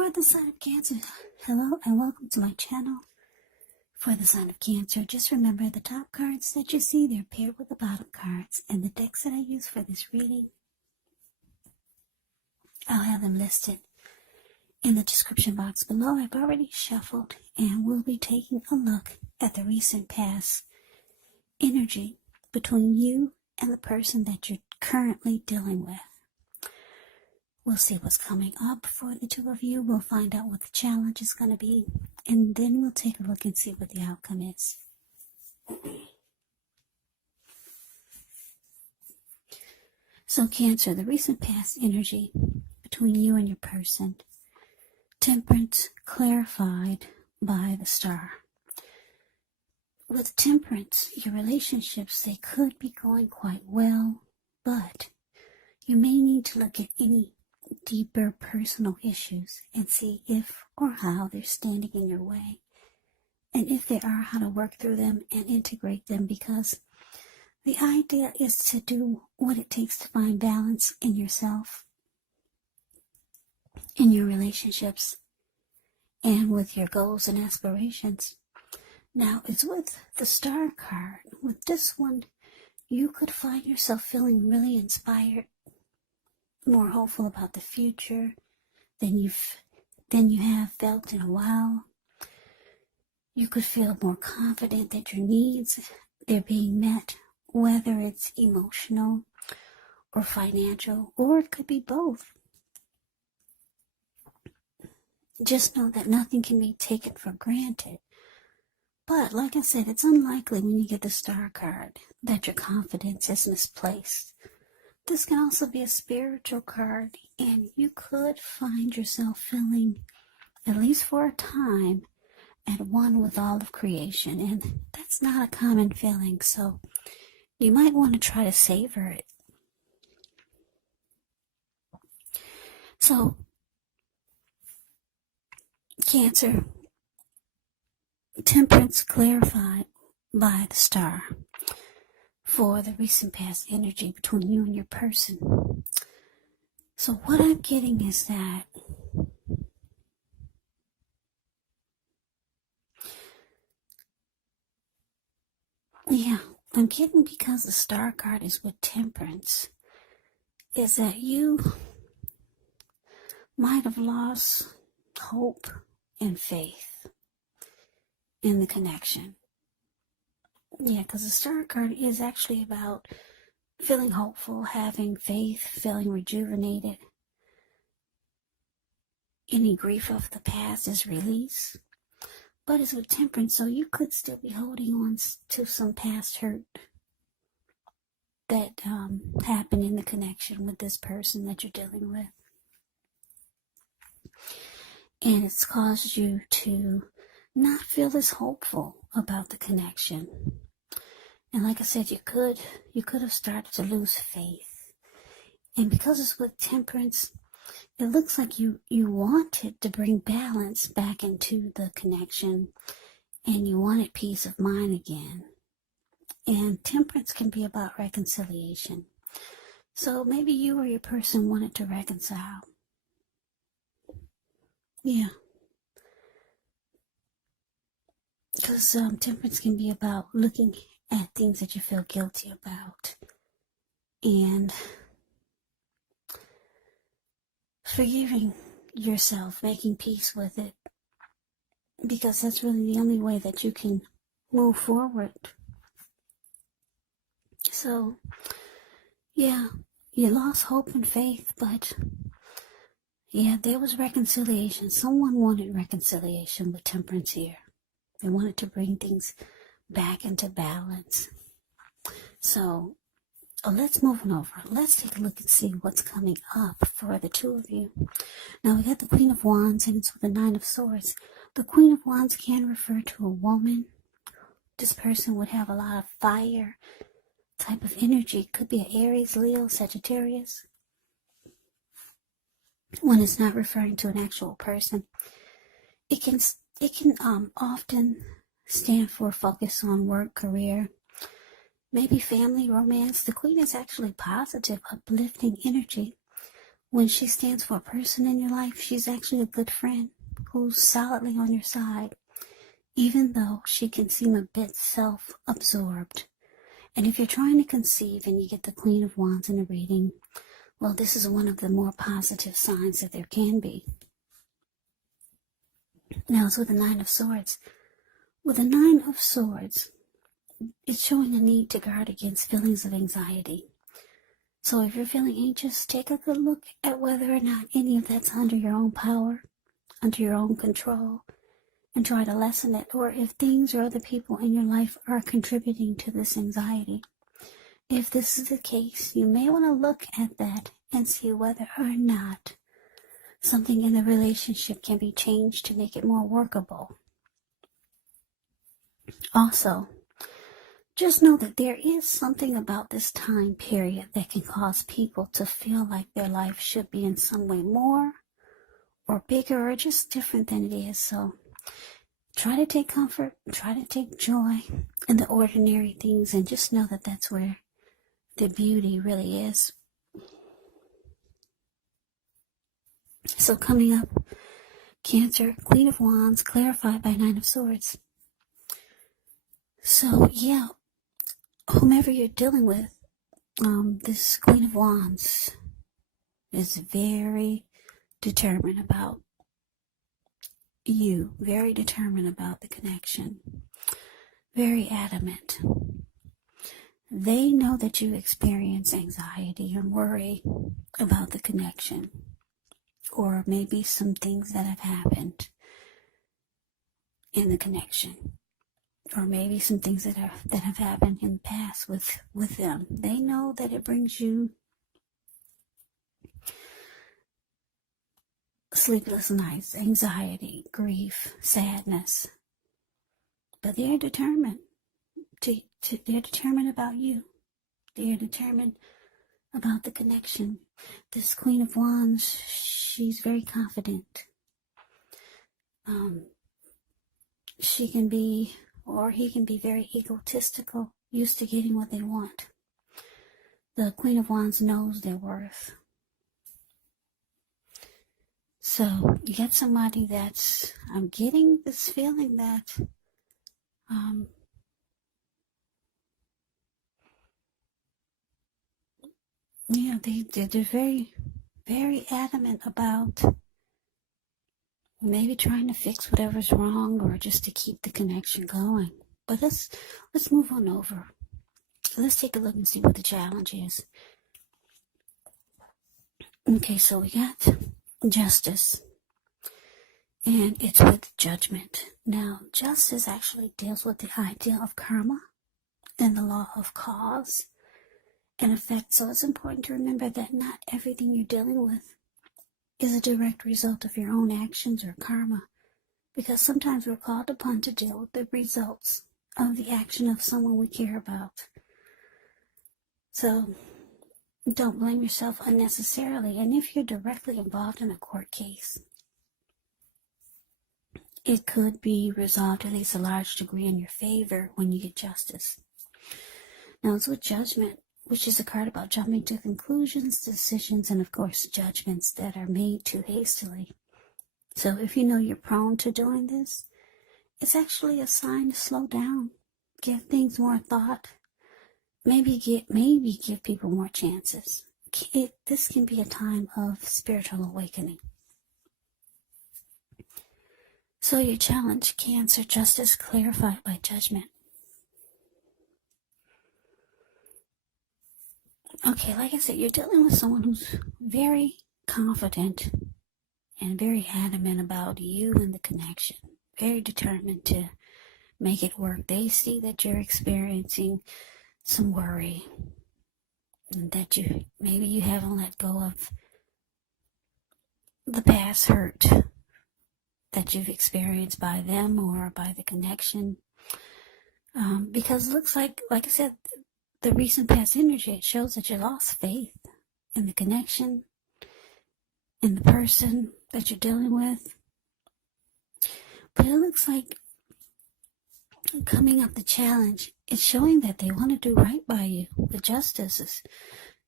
For the sign of Cancer, hello and welcome to my channel. For the sign of Cancer, just remember the top cards that you see, they're paired with the bottom cards, and the decks that I use for this reading, I'll have them listed in the description box below. I've already shuffled and we'll be taking a look at the recent past energy between you and the person that you're currently dealing with. We'll see what's coming up for the two of you. We'll find out what the challenge is going to be, and then we'll take a look and see what the outcome is. So Cancer, the recent past energy between you and your person. Temperance clarified by the star. With Temperance, your relationships, they could be going quite well, but you may need to look at any deeper personal issues and see if or how they're standing in your way, and if they are, how to work through them and integrate them, because the idea is to do what it takes to find balance in yourself, in your relationships, and with your goals and aspirations. Now, it's with the star card. With this one, you could find yourself feeling really inspired, more hopeful about the future than you have felt in a while. You could feel more confident that your needs, they're being met, whether it's emotional or financial, or it could be both. Just know that nothing can be taken for granted. But like I said, it's unlikely when you get the star card that your confidence is misplaced. This can also be a spiritual card, and you could find yourself feeling, at least for a time, at one with all of creation, and that's not a common feeling, so you might want to try to savor it. So, Cancer, Temperance clarified by the star for the recent past energy between you and your person. So what I'm getting is that I'm getting, because the star card is with Temperance, is that you might have lost hope and faith in the connection. Yeah, because the star card is actually about feeling hopeful, having faith, feeling rejuvenated. Any grief of the past is released. But it's with Temperance, so you could still be holding on to some past hurt that happened in the connection with this person that you're dealing with. And it's caused you to not feel as hopeful about the connection. And like I said, you could have started to lose faith. And because it's with Temperance, it looks like you wanted to bring balance back into the connection, and you wanted peace of mind again. And Temperance can be about reconciliation. So maybe you or your person wanted to reconcile. Yeah. Because Temperance can be about looking at things that you feel guilty about and forgiving yourself, making peace with it, because that's really the only way that you can move forward. So, yeah, you lost hope and faith, but yeah, there was reconciliation. Someone wanted reconciliation with Temperance here. They wanted to bring things back into balance. So, let's move on over. Let's take a look and see what's coming up for the two of you. Now, we got the Queen of Wands, and it's with the Nine of Swords. The Queen of Wands can refer to a woman. This person would have a lot of fire type of energy. Could be an Aries, Leo, Sagittarius. When it's not referring to an actual person, it can often stand for focus on work, career, maybe family, romance. The Queen is actually positive, uplifting energy When she stands for a person in your life, she's actually a good friend who's solidly on your side, even though she can seem a bit self-absorbed. And if you're trying to conceive and you get the Queen of Wands in a reading, well, this is one of the more positive signs that there can be. Now it's with the Nine of Swords. With the Nine of Swords, it's showing a need to guard against feelings of anxiety. So if you're feeling anxious, take a good look at whether or not any of that's under your own power, under your own control, and try to lessen it, or if things or other people in your life are contributing to this anxiety. If this is the case, you may want to look at that and see whether or not something in the relationship can be changed to make it more workable. Also, just know that there is something about this time period that can cause people to feel like their life should be in some way more or bigger or just different than it is. So try to take comfort, try to take joy in the ordinary things, and just know that that's where the beauty really is. So coming up, Cancer, Queen of Wands, clarified by Nine of Swords. So yeah, whomever you're dealing with, this Queen of Wands is very determined about you, very determined about the connection, very adamant. They know that you experience anxiety and worry about the connection, or maybe some things that have happened in the connection, or maybe some things that have happened in the past with them. They know that it brings you sleepless nights, anxiety, grief, sadness. But they're determined. They're determined about you. They're determined about the connection. This Queen of Wands, she's very confident. She can be, or he can be, very egotistical, used to getting what they want. The Queen of Wands knows their worth. So you get somebody that's, I'm getting this feeling that they're very, very adamant about maybe trying to fix whatever's wrong, or just to keep the connection going. But let's move on over. Let's take a look and see what the challenge is. Okay, so we got Justice, and it's with Judgment. Now, Justice actually deals with the idea of karma and the law of cause and effect. So it's important to remember that not everything you're dealing with is a direct result of your own actions or karma, because sometimes we're called upon to deal with the results of the action of someone we care about. So don't blame yourself unnecessarily. And if you're directly involved in a court case, it could be resolved at least a large degree in your favor when you get Justice. Now it's with Judgment, which is a card about jumping to conclusions, decisions, and of course judgments that are made too hastily. So if you know you're prone to doing this, it's actually a sign to slow down, give things more thought, maybe give people more chances. This can be a time of spiritual awakening. So your challenge, Cancer, Justice clarified by Judgment. Okay, like I said, you're dealing with someone who's very confident and very adamant about you and the connection. Very determined to make it work. They see that you're experiencing some worry, and that maybe you haven't let go of the past hurt that you've experienced by them or by the connection. Because it looks like I said, the recent past energy, it shows that you lost faith in the connection, in the person that you're dealing with. But it looks like coming up the challenge, it's showing that they want to do right by you. The Justice is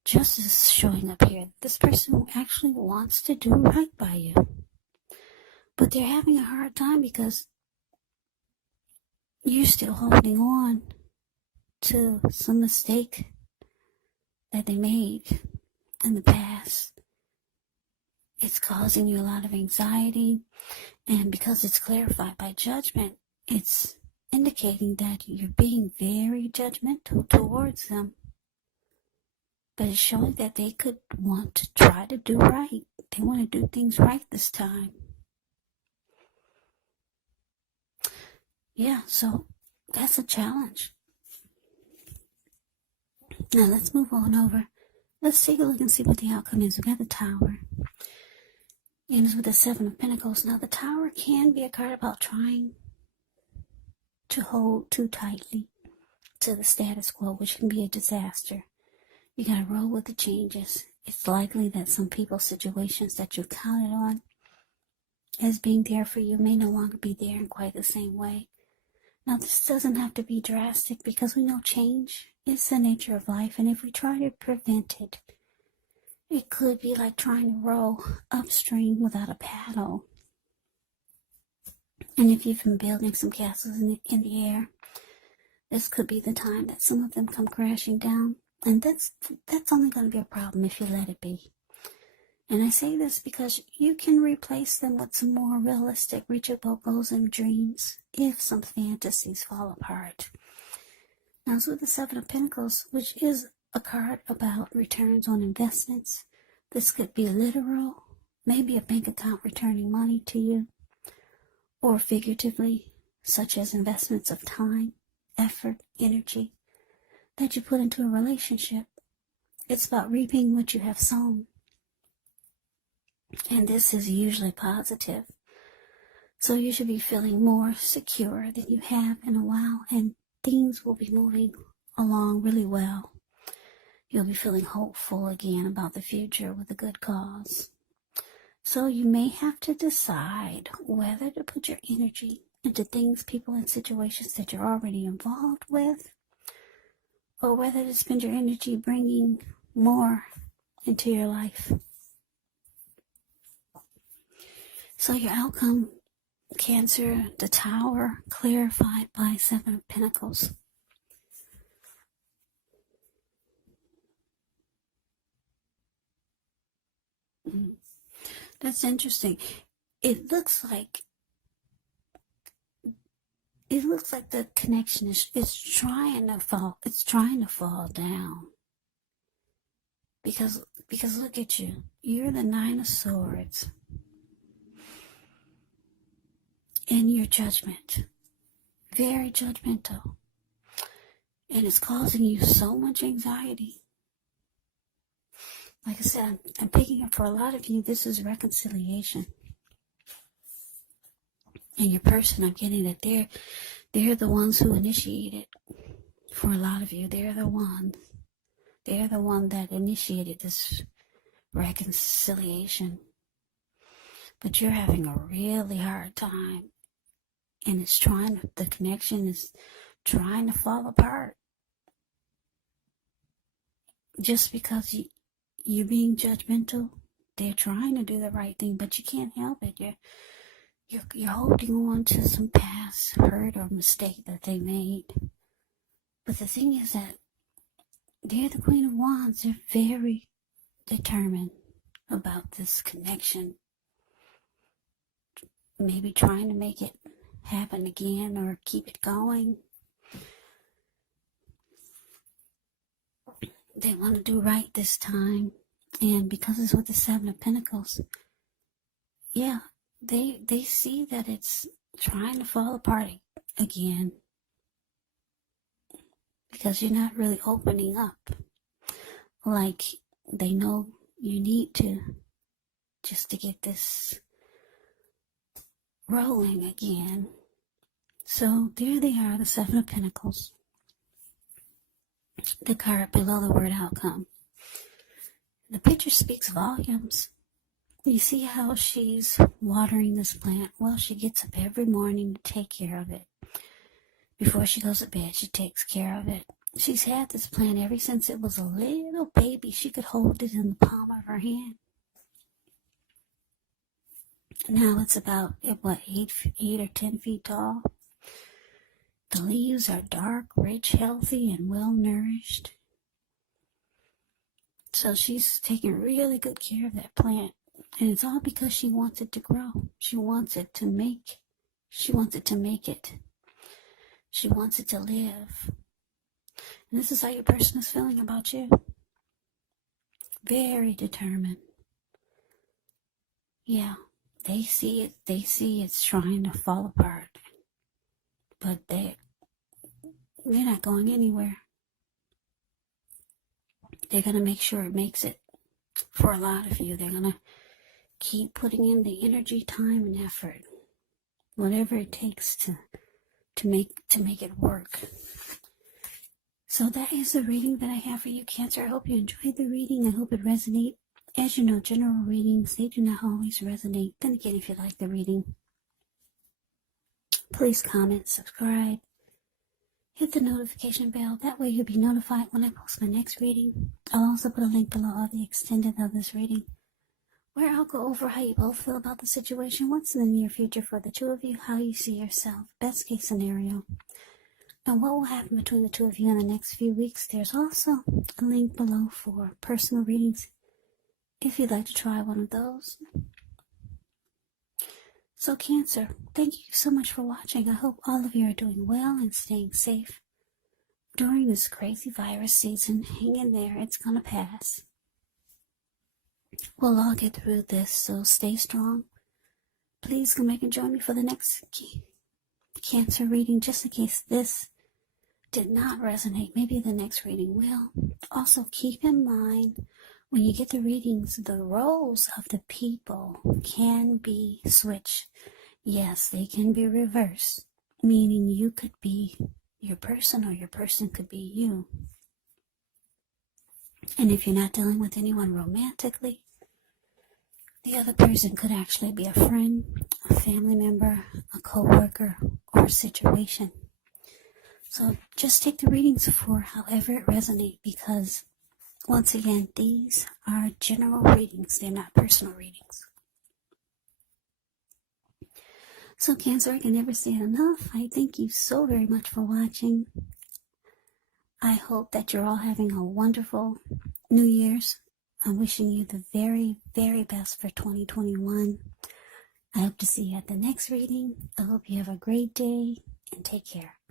justice showing up here. This person actually wants to do right by you. But they're having a hard time because you're still holding on to some mistake that they made in the past. It's causing you a lot of anxiety, and because it's clarified by judgment, it's indicating that you're being very judgmental towards them. But it's showing that they could want to try to do right. They want to do things right this time. Yeah, so that's a challenge. Now let's move on over. Let's take a look and see what the outcome is. We got the Tower. And it's with the Seven of Pentacles. Now the Tower can be a card about trying to hold too tightly to the status quo, which can be a disaster. You gotta roll with the changes. It's likely that some people's situations that you counted on as being there for you may no longer be there in quite the same way. Now this doesn't have to be drastic because we know change is the nature of life, and if we try to prevent it, it could be like trying to row upstream without a paddle. And if you've been building some castles in the air, this could be the time that some of them come crashing down. And that's only going to be a problem if you let it be. And I say this because you can replace them with some more realistic, reachable goals and dreams if some fantasies fall apart. Now, it's with the Seven of Pentacles, which is a card about returns on investments. This could be literal, maybe a bank account returning money to you, or figuratively, such as investments of time, effort, energy that you put into a relationship. It's about reaping what you have sown. And this is usually positive. So you should be feeling more secure than you have in a while, and things will be moving along really well. You'll be feeling hopeful again about the future with a good cause. So you may have to decide whether to put your energy into things, people, and situations that you're already involved with, or whether to spend your energy bringing more into your life. So your outcome, Cancer, the Tower, clarified by Seven of Pentacles. That's interesting. It looks like the connection is trying to fall. It's trying to fall down. Because look at you. You're the Nine of Swords. And your judgment. Very judgmental. And it's causing you so much anxiety. Like I said, I'm picking up for a lot of you, this is reconciliation. And your person, I'm getting that they're the ones who initiate it. For a lot of you, they're the one that initiated this reconciliation. But you're having a really hard time. And the connection is trying to fall apart. Just because you're being judgmental, they're trying to do the right thing, but you can't help it. You're holding on to some past hurt or mistake that they made. But the thing is that they're the Queen of Wands. They're very determined about this connection. Maybe trying to make it happen again or keep it going. They want to do right this time. And because it's with the Seven of Pentacles, yeah, they see that it's trying to fall apart again. Because you're not really opening up like they know you need to, just to get this rolling again. So there they are, the Seven of Pentacles. The card below the word outcome. The picture speaks volumes. You see how she's watering this plant? Well, she gets up every morning to take care of it. Before she goes to bed, she takes care of it. She's had this plant ever since it was a little baby. She could hold it in the palm of her hand. Now it's about, what, 8 or 10 feet tall. The leaves are dark, rich, healthy, and well-nourished. So she's taking really good care of that plant. And it's all because she wants it to grow. She wants it to make it. She wants it to live. And this is how your person is feeling about you. Very determined. Yeah, they see it. They see it's trying to fall apart. But they're not going anywhere. They're going to make sure it makes it. For a lot of you, they're going to keep putting in the energy, time, and effort. Whatever it takes to make it work. So that is the reading that I have for you, Cancer. I hope you enjoyed the reading. I hope it resonates. As you know, general readings, they do not always resonate. Then again, if you like the reading, please comment, subscribe, hit the notification bell. That way you'll be notified when I post my next reading. I'll also put a link below of the extended of this reading, where I'll go over how you both feel about the situation, what's in the near future for the two of you, how you see yourself, best case scenario, and what will happen between the two of you in the next few weeks. There's also a link below for personal readings, if you'd like to try one of those. So Cancer, thank you so much for watching. I hope all of you are doing well and staying safe during this crazy virus season. Hang in there, it's gonna pass. We'll all get through this, so stay strong. Please come back and join me for the next Cancer reading, just in case this did not resonate. Maybe the next reading will. Also, keep in mind, when you get the readings, the roles of the people can be switched. Yes, they can be reversed, meaning you could be your person or your person could be you. And if you're not dealing with anyone romantically, the other person could actually be a friend, a family member, a co-worker, or a situation. So just take the readings for however it resonates, because once again, these are general readings. They're not personal readings. So Cancer, I can never say it enough. I thank you so very much for watching. I hope that you're all having a wonderful New Year's. I'm wishing you the very, very best for 2021. I hope to see you at the next reading. I hope you have a great day and take care.